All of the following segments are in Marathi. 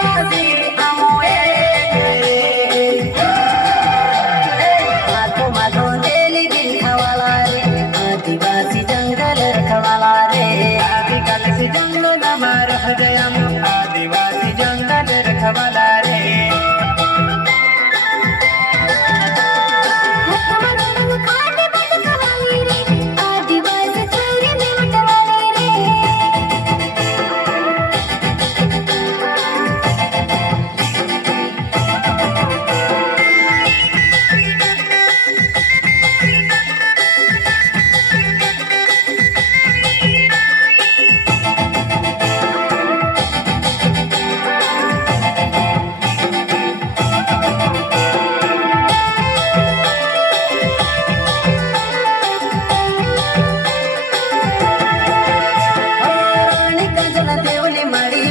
आदिवासी आमोए माथो माथो तेली दिल खवाला रे आदिवासी जंगल रखवाला रे आदिवासी जंगल मार हृदयम आदिवासी जंगल रखवाला रे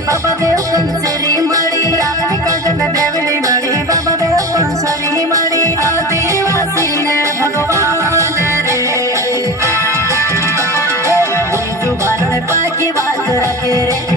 बाबा देव कंसरी मड़ी रानी काजल देवली मड़ी बाबा देव कंसरी मड़ी आदिवासी ने भगवान रे जुबान में पाकी बात रखे रे